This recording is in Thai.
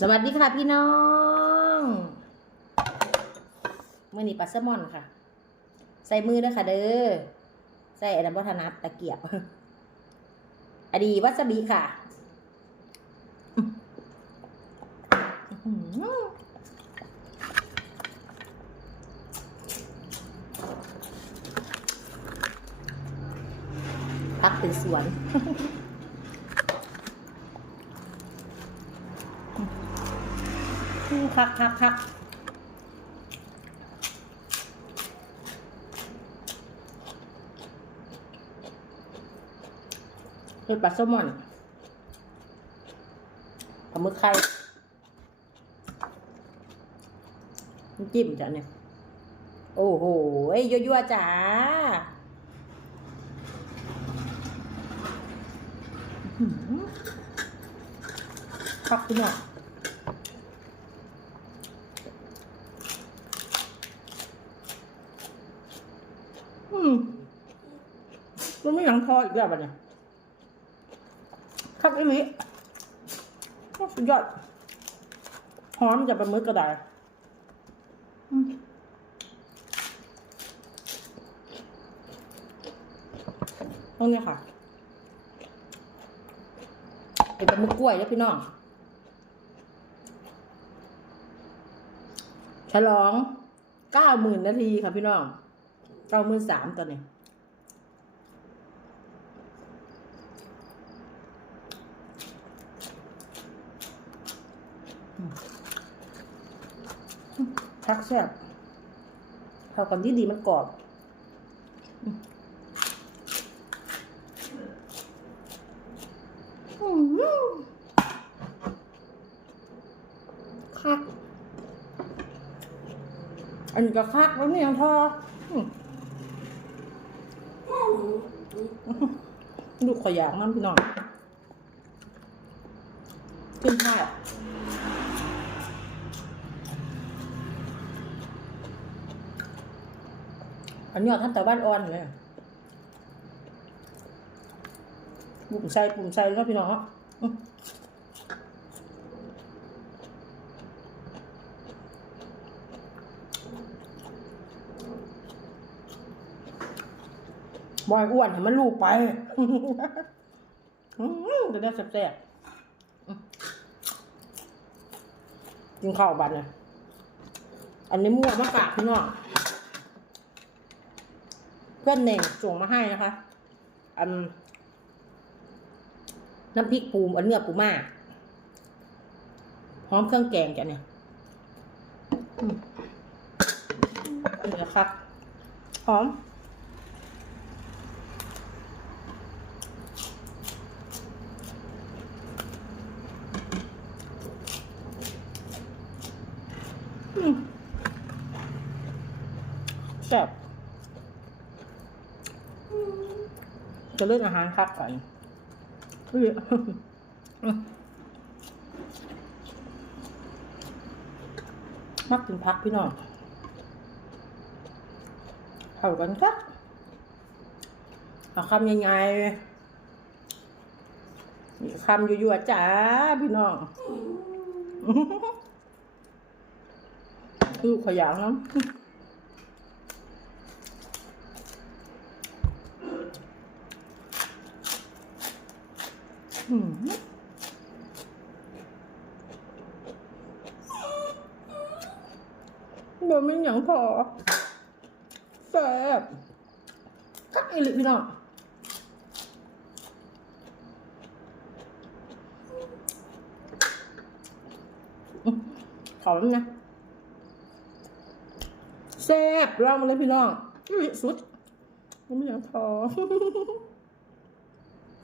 สวัสดีค่ะพี่น้องมือนี้ปลาแซลมอนค่ะ ใส่มือด้วยค่ะ เด้อใส่อันนั้นวัฒนัดตะเกียบ อดีวัสบีค่ะอื้อหือพักเป็นสวน คักคักคักเป็นปลาแซลมอนปลาหมึกไข่จิ้มจ้ะเนี่ย โอ้โหยั่วๆจ้าพักคุณอะ อืมมันไม่ยังพออีกแล้วบัดเนี่ยคักอีหลีโอ้สุดยอดหอมจะเป็นมือกระดาษอืมตรงนี้ค่ะเป็นปลาหมึกกล้วยแล้วพี่น้องฉลองเก้าหมื่นนาทีค่ะพี่น้องเก้าหมื่นสามตอนนี้พักแซ่บพอก่อนที่ดีมันกรอบคัก อันนี้ก็คักแล้วเนี่ยพอ ลูกขอยากมันพี่น้องขึ้นผ้าอันนี้ท่านแต่บ้านอ่อนเลยปุ่มใส่ปุ่มใส่แล้วพี่น้อง บอยอ้วนเห็นมันลูกไปอืมจะได้แซ่บๆกินข้าวบันเลยอันนี้มั่วมะกากพี่น้องเพื่อนเน่งส่งมาให้นะคะ อัน น้ำพริกปูอันเนื้อปูม่าหอมเครื่องแกงจ้ะเนี่ยอืมนี่นะคะหอม ซ่บจะเลือกอาหารครับก่อนมักกินพักพี่น้องเข้ากันครับเอาคำยังไงคำยั่วๆจ้าพี่น้องลูกขยันนะ บ่ไม่หยังพอแซ่บกักอีหลิพี่น้องอืมขอแล้วนะแซ่บลองมาเลยพี่น้องอื้อสุดยังไม่อยากพอ